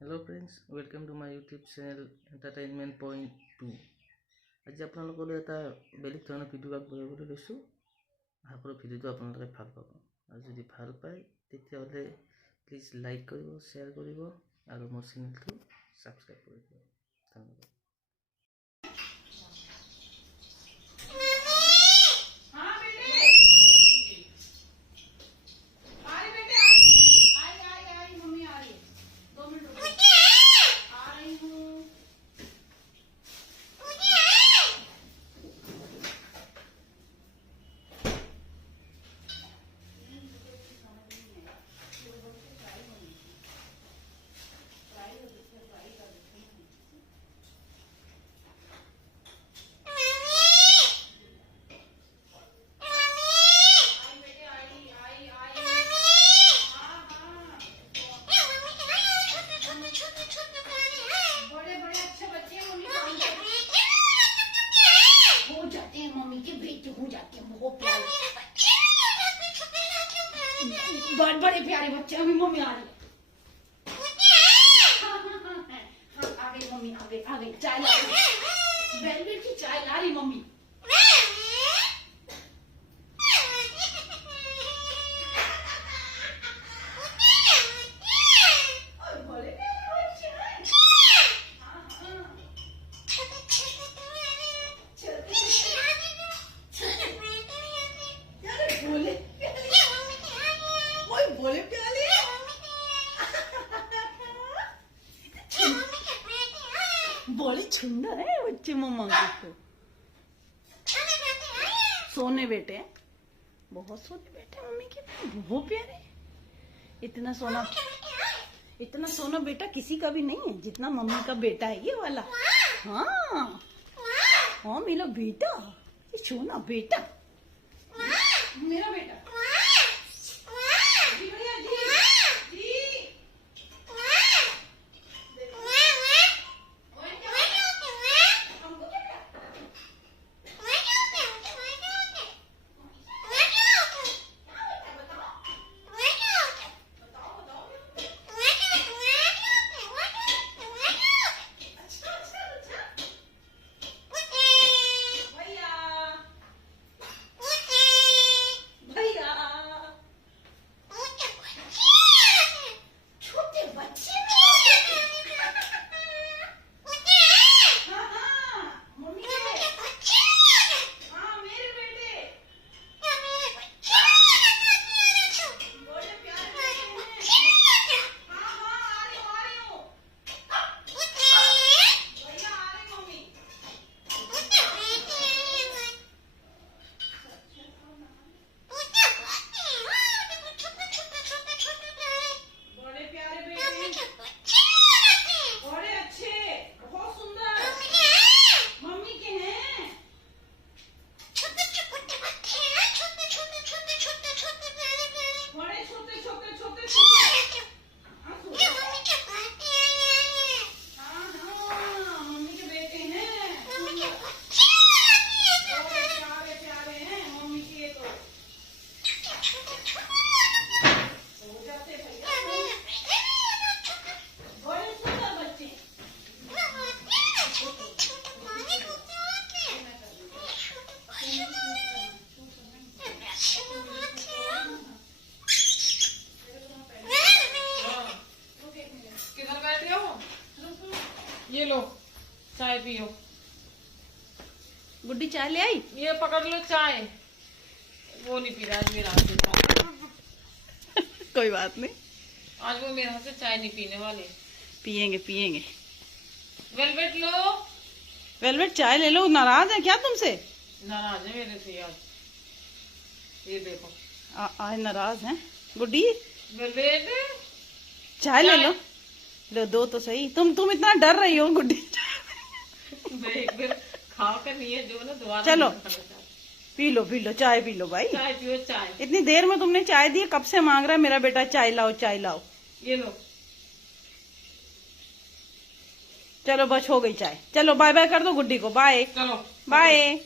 Hello friends, welcome to my YouTube channel entertainment point 2। আজি আপোনালোকলৈ এটা বেলেগ ধৰণৰ ভিডিঅ' আগবঢ়াবলৈ লৈছোঁ। আশা কৰোঁ ভিডিঅ'টো আপোনালোকে ভাল পাব আৰু যদি ভাল পায় তেতিয়াহ'লে প্লিজ লাইক কৰিব, শ্বেয়াৰ কৰিব আৰু মোৰ চেনেলটো ছাবস্ক্ৰাইব কৰি দিব। ধন্যবাদ। बड़े प्यारे बच्चे। अभी मम्मी आ रही है। आ गई मम्मी, आ गई चाय ला रही, वेलवेट की चाय ला रही मम्मी। बोले प्याले बोले छुंदा है बच्चे मम्मा को। सोने बेटे, बहुत सोने बेटे मम्मी के, बहुत प्यारे। इतना सोना बेटा किसी का भी नहीं है जितना मम्मी का बेटा है ये वाला। हाँ हाँ मेरा बेटा, ये सोना बेटा, मेरा बेटा। ये लो चाय पियो। गुड्डी चाय ले आई। ये पकड़ लो चाय। वो नहीं पी रहा आज मेरे हाथ से चाय। कोई बात नहीं, आज वो मेरे हाथ से चाय नहीं पीने वाले। पियेंगे। वेलवेट लो। वेलवेट चाय ले लो। नाराज है क्या तुमसे? नाराज है मेरे से आज। ये देखो आज नाराज है। गुड्डी वेलवेट चाय ले लो। दो तो सही। तुम इतना डर रही हो गुड्डी। एक बार खाओ कर नहीं है जो ना दोबारा। चलो पी लो चाय पी लो भाई। चाय पियो चाय। इतनी देर में तुमने चाय दी, कब से मांग रहा है मेरा बेटा चाय लाओ। ये लो। चलो बस हो गई चाय। चलो बाय बाय कर दो गुड्डी को। बाय चलो बाय।